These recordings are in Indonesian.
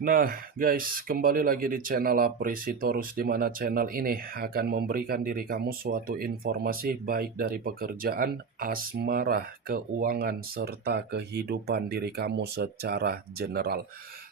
Nah, guys, kembali lagi di channel Apresitorus, di mana channel ini akan memberikan diri kamu suatu informasi baik dari pekerjaan, asmara, keuangan, serta kehidupan diri kamu secara general.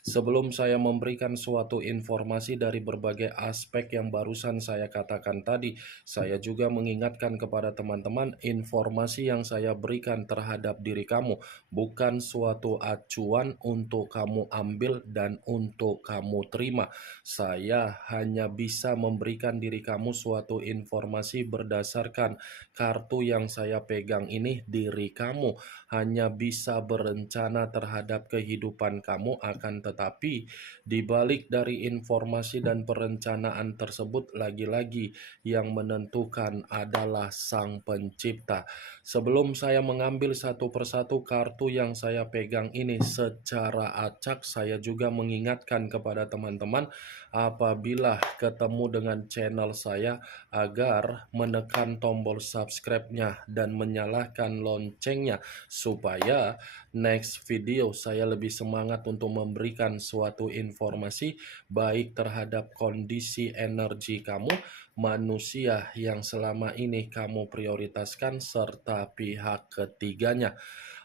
Sebelum saya memberikan suatu informasi dari berbagai aspek yang barusan saya katakan tadi, saya juga mengingatkan kepada teman-teman informasi yang saya berikan terhadap diri kamu bukan suatu acuan untuk kamu ambil dan untuk kamu terima. Saya hanya bisa memberikan diri kamu suatu informasi berdasarkan kartu yang saya pegang ini. Diri kamu hanya bisa berencana terhadap kehidupan kamu, akan tetapi di balik dari informasi dan perencanaan tersebut, lagi-lagi yang menentukan adalah Sang Pencipta. Sebelum saya mengambil satu persatu kartu yang saya pegang ini secara acak, saya juga mengingatkan kepada teman-teman apabila ketemu dengan channel saya agar menekan tombol subscribe-nya dan menyalakan loncengnya supaya next video saya lebih semangat untuk memberikan suatu informasi baik terhadap kondisi energi kamu, manusia yang selama ini kamu prioritaskan, serta pihak ketiganya.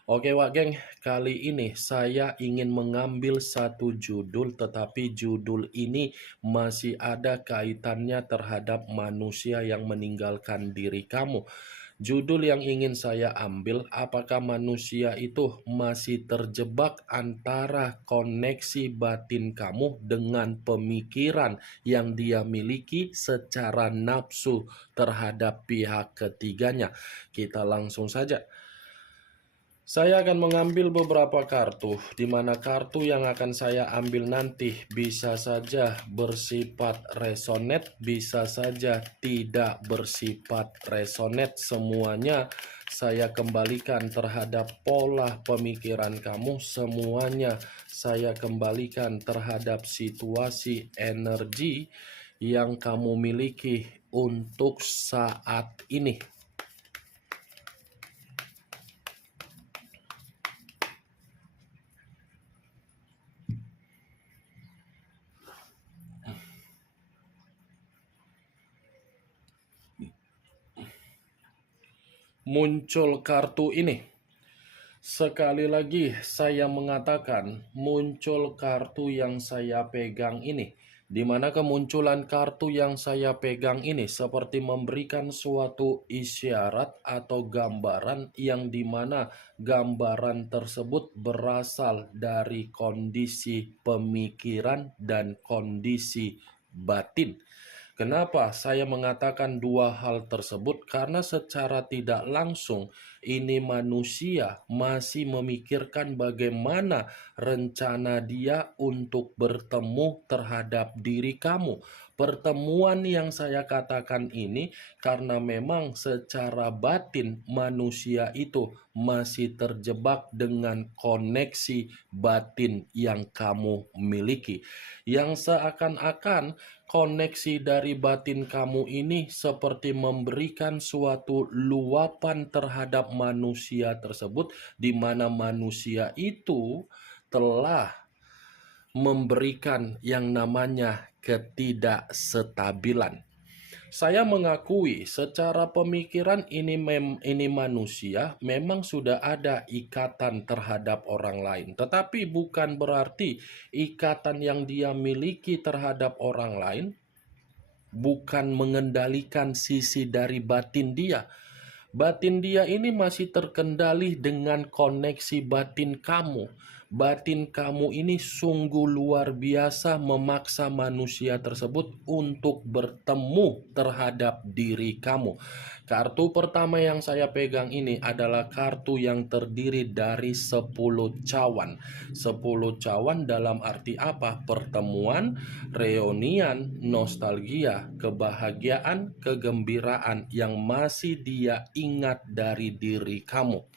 Oke Wak Geng, kali ini saya ingin mengambil satu judul, tetapi judul ini masih ada kaitannya terhadap manusia yang meninggalkan diri kamu. Judul yang ingin saya ambil, apakah manusia itu masih terjebak antara koneksi batin kamu dengan pemikiran yang dia miliki secara nafsu terhadap pihak ketiganya? Kita langsung saja. Saya akan mengambil beberapa kartu, di mana kartu yang akan saya ambil nanti bisa saja bersifat resonate, bisa saja tidak bersifat resonate. Semuanya saya kembalikan terhadap pola pemikiran kamu, semuanya saya kembalikan terhadap situasi energi yang kamu miliki untuk saat ini. Muncul kartu ini. Sekali lagi saya mengatakan muncul kartu yang saya pegang ini, di mana kemunculan kartu yang saya pegang ini seperti memberikan suatu isyarat atau gambaran yang dimana gambaran tersebut berasal dari kondisi pemikiran dan kondisi batin. Kenapa saya mengatakan dua hal tersebut? Karena secara tidak langsung ini manusia masih memikirkan bagaimana rencana dia untuk bertemu terhadap diri kamu. Pertemuan yang saya katakan ini karena memang secara batin manusia itu masih terjebak dengan koneksi batin yang kamu miliki. Yang seakan-akan koneksi dari batin kamu ini seperti memberikan suatu luapan terhadap manusia tersebut, di mana manusia itu telah memberikan yang namanya ketidakstabilan. Saya mengakui secara pemikiran ini manusia memang sudah ada ikatan terhadap orang lain. Tetapi bukan berarti ikatan yang dia miliki terhadap orang lain bukan mengendalikan sisi dari batin dia. Batin dia ini masih terkendali dengan koneksi batin kamu. Batin kamu ini sungguh luar biasa memaksa manusia tersebut untuk bertemu terhadap diri kamu. Kartu pertama yang saya pegang ini adalah kartu yang terdiri dari 10 cawan. 10 cawan dalam arti apa? Pertemuan, reunian, nostalgia, kebahagiaan, kegembiraan yang masih dia ingat dari diri kamu.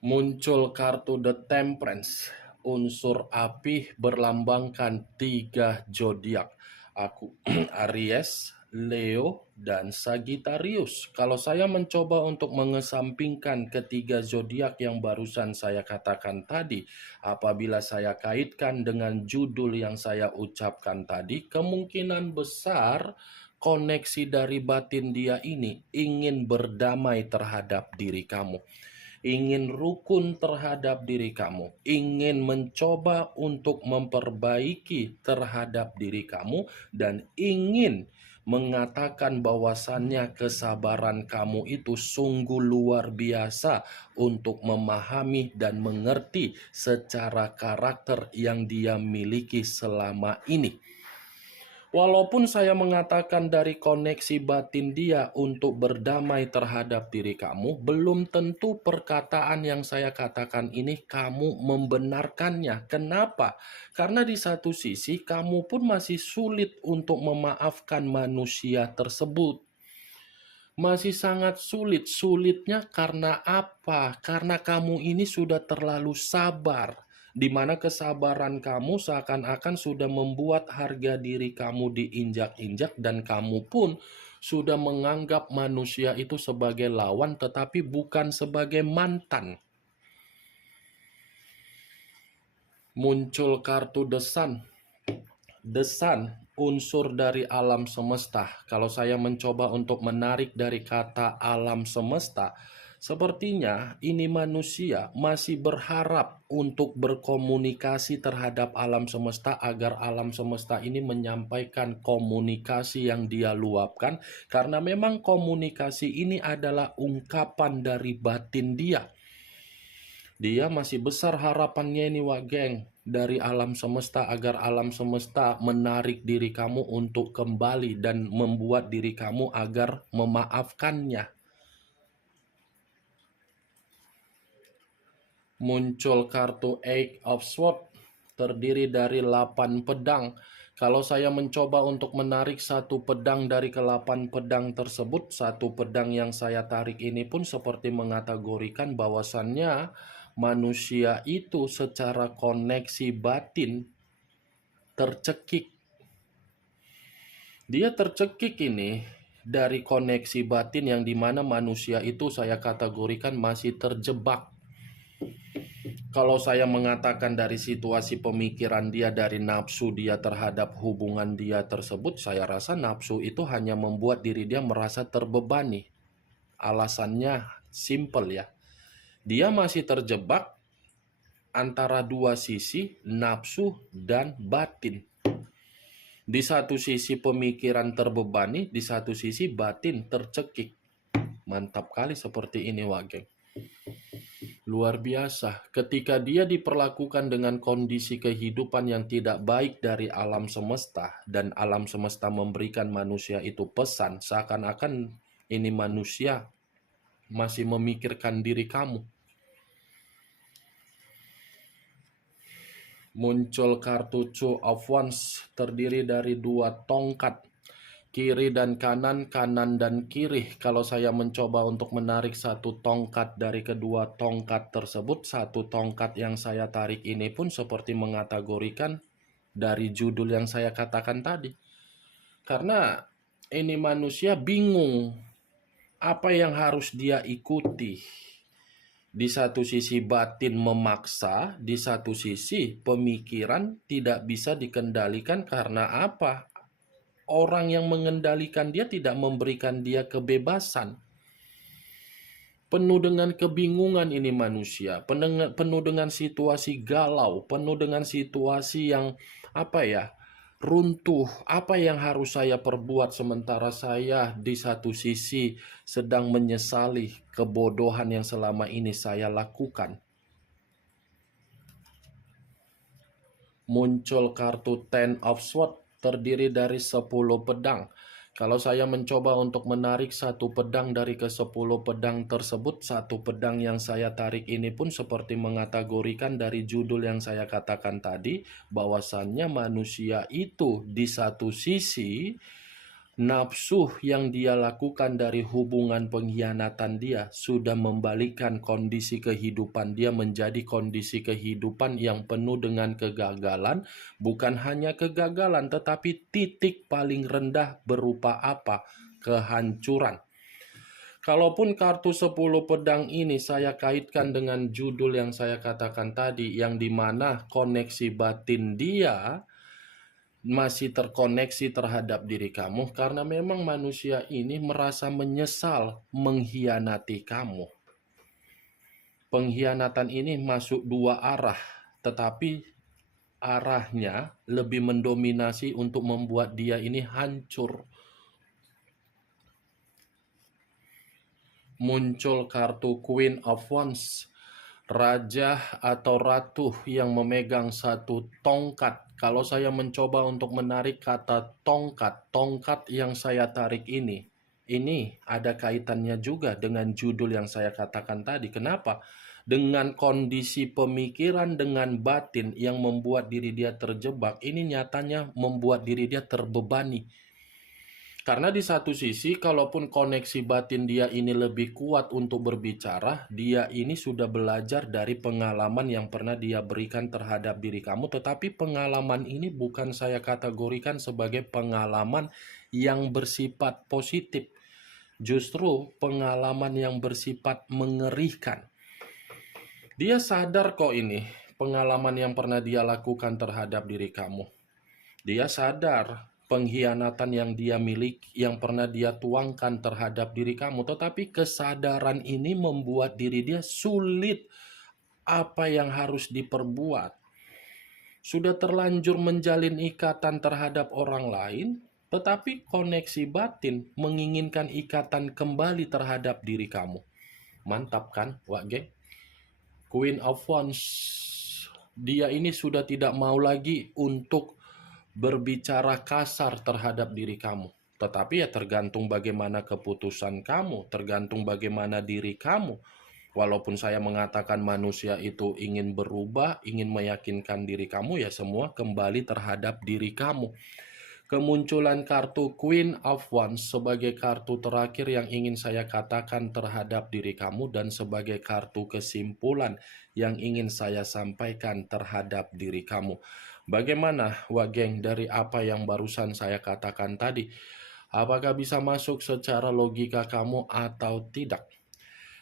Muncul kartu The Temperance, unsur api berlambangkan 3 zodiak. Aku Aries, Leo, dan Sagittarius. Kalau saya mencoba untuk mengesampingkan ketiga zodiak yang barusan saya katakan tadi, apabila saya kaitkan dengan judul yang saya ucapkan tadi, kemungkinan besar koneksi dari batin dia ini ingin berdamai terhadap diri kamu, ingin rukun terhadap diri kamu, ingin mencoba untuk memperbaiki terhadap diri kamu, dan ingin mengatakan bahwasannya kesabaran kamu itu sungguh luar biasa untuk memahami dan mengerti secara karakter yang dia miliki selama ini. Walaupun saya mengatakan dari koneksi batin dia untuk berdamai terhadap diri kamu, belum tentu perkataan yang saya katakan ini kamu membenarkannya. Kenapa? Karena di satu sisi kamu pun masih sulit untuk memaafkan manusia tersebut. Masih sangat sulit. Sulitnya karena apa? Karena kamu ini sudah terlalu sabar, di mana kesabaran kamu seakan-akan sudah membuat harga diri kamu diinjak-injak, dan kamu pun sudah menganggap manusia itu sebagai lawan tetapi bukan sebagai mantan. Muncul kartu The Sun. The Sun, unsur dari alam semesta. Kalau saya mencoba untuk menarik dari kata alam semesta, sepertinya ini manusia masih berharap untuk berkomunikasi terhadap alam semesta agar alam semesta ini menyampaikan komunikasi yang dia luapkan, karena memang komunikasi ini adalah ungkapan dari batin dia. Dia masih besar harapannya ini, Wak Geng, dari alam semesta agar alam semesta menarik diri kamu untuk kembali dan membuat diri kamu agar memaafkannya. Muncul kartu Eight of Swords, terdiri dari 8 pedang. Kalau saya mencoba untuk menarik satu pedang dari ke-8 pedang tersebut, satu pedang yang saya tarik ini pun seperti mengategorikan bahwasannya manusia itu secara koneksi batin tercekik. Dia tercekik ini dari koneksi batin yang dimana manusia itu saya kategorikan masih terjebak. Kalau saya mengatakan dari situasi pemikiran dia, dari nafsu dia terhadap hubungan dia tersebut, saya rasa nafsu itu hanya membuat diri dia merasa terbebani. Alasannya simple ya. Dia masih terjebak antara dua sisi, nafsu dan batin. Di satu sisi pemikiran terbebani, di satu sisi batin tercekik. Mantap kali seperti ini, Wageng. Luar biasa, ketika dia diperlakukan dengan kondisi kehidupan yang tidak baik dari alam semesta, dan alam semesta memberikan manusia itu pesan, seakan-akan ini manusia masih memikirkan diri kamu. Muncul kartu Two of Wands, terdiri dari 2 tongkat. Kiri dan kanan, kanan dan kiri. Kalau saya mencoba untuk menarik satu tongkat dari kedua tongkat tersebut, satu tongkat yang saya tarik ini pun seperti mengategorikan dari judul yang saya katakan tadi. Karena ini manusia bingung apa yang harus dia ikuti. Di satu sisi batin memaksa, di satu sisi pemikiran tidak bisa dikendalikan. Karena apa? Orang yang mengendalikan dia tidak memberikan dia kebebasan. Penuh dengan kebingungan ini manusia, penuh dengan situasi galau, penuh dengan situasi yang runtuh. Apa yang harus saya perbuat sementara saya di satu sisi sedang menyesali kebodohan yang selama ini saya lakukan. Muncul kartu Ten of Swords, terdiri dari 10 pedang. Kalau saya mencoba untuk menarik satu pedang dari ke-10 pedang tersebut, satu pedang yang saya tarik ini pun seperti mengategorikan dari judul yang saya katakan tadi, bahwasannya manusia itu di satu sisi Nafsu yang dia lakukan dari hubungan pengkhianatan dia sudah membalikan kondisi kehidupan dia menjadi kondisi kehidupan yang penuh dengan kegagalan. Bukan hanya kegagalan, tetapi titik paling rendah berupa apa? Kehancuran. Kalaupun kartu 10 pedang ini saya kaitkan dengan judul yang saya katakan tadi, yang dimana koneksi batin dia masih terkoneksi terhadap diri kamu, karena memang manusia ini merasa menyesal mengkhianati kamu. Pengkhianatan ini masuk dua arah, tetapi arahnya lebih mendominasi untuk membuat dia ini hancur. Muncul kartu Queen of Wands, raja atau ratu yang memegang satu tongkat. Kalau saya mencoba untuk menarik kata tongkat yang saya tarik ini ada kaitannya juga dengan judul yang saya katakan tadi. Kenapa? Dengan kondisi pemikiran dengan batin yang membuat diri dia terjebak, ini nyatanya membuat diri dia terbebani. Karena di satu sisi, kalaupun koneksi batin dia ini lebih kuat untuk berbicara, dia ini sudah belajar dari pengalaman yang pernah dia berikan terhadap diri kamu. Tetapi pengalaman ini bukan saya kategorikan sebagai pengalaman yang bersifat positif. Justru pengalaman yang bersifat mengerikan. Dia sadar kok ini, pengalaman yang pernah dia lakukan terhadap diri kamu. Dia sadar pengkhianatan yang dia miliki, yang pernah dia tuangkan terhadap diri kamu. Tetapi kesadaran ini membuat diri dia sulit apa yang harus diperbuat. Sudah terlanjur menjalin ikatan terhadap orang lain, tetapi koneksi batin menginginkan ikatan kembali terhadap diri kamu. Mantap kan, Wak Geng? Queen of Wands, dia ini sudah tidak mau lagi untuk berbicara kasar terhadap diri kamu. Tetapi ya tergantung bagaimana keputusan kamu, tergantung bagaimana diri kamu. Walaupun saya mengatakan manusia itu ingin berubah, ingin meyakinkan diri kamu, ya semua kembali terhadap diri kamu. Kemunculan kartu Queen of Wands sebagai kartu terakhir yang ingin saya katakan terhadap diri kamu dan sebagai kartu kesimpulan yang ingin saya sampaikan terhadap diri kamu. Bagaimana, Wak Geng, dari apa yang barusan saya katakan tadi? Apakah bisa masuk secara logika kamu atau tidak?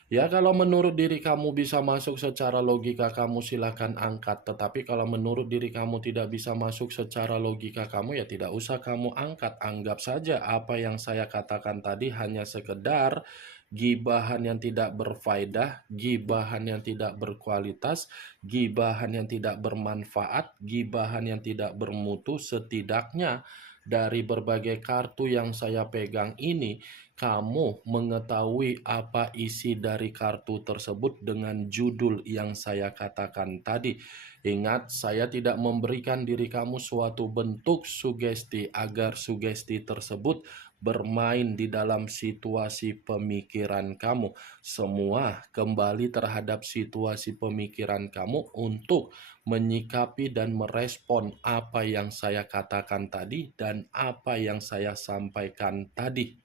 Ya, kalau menurut diri kamu bisa masuk secara logika kamu, silakan angkat. Tetapi kalau menurut diri kamu tidak bisa masuk secara logika kamu, ya tidak usah kamu angkat. Anggap saja apa yang saya katakan tadi hanya sekedar gibahan yang tidak berfaedah, gibahan yang tidak berkualitas, gibahan yang tidak bermanfaat, gibahan yang tidak bermutu. Setidaknya dari berbagai kartu yang saya pegang ini, kamu mengetahui apa isi dari kartu tersebut dengan judul yang saya katakan tadi. Ingat, saya tidak memberikan diri kamu suatu bentuk sugesti agar sugesti tersebut bermain di dalam situasi pemikiran kamu. Semua kembali terhadap situasi pemikiran kamu untuk menyikapi dan merespon apa yang saya katakan tadi dan apa yang saya sampaikan tadi.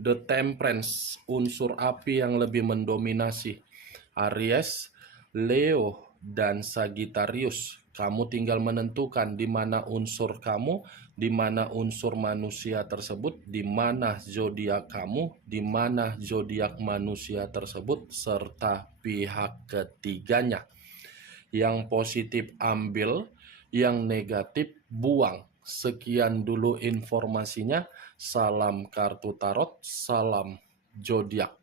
The Temperance, unsur api yang lebih mendominasi. Aries, Leo, dan Sagittarius. Kamu tinggal menentukan di mana unsur kamu, di mana unsur manusia tersebut, di mana zodiak kamu, di mana zodiak manusia tersebut, serta pihak ketiganya. Yang positif ambil, yang negatif buang. Sekian dulu informasinya. Salam kartu tarot, salam zodiak.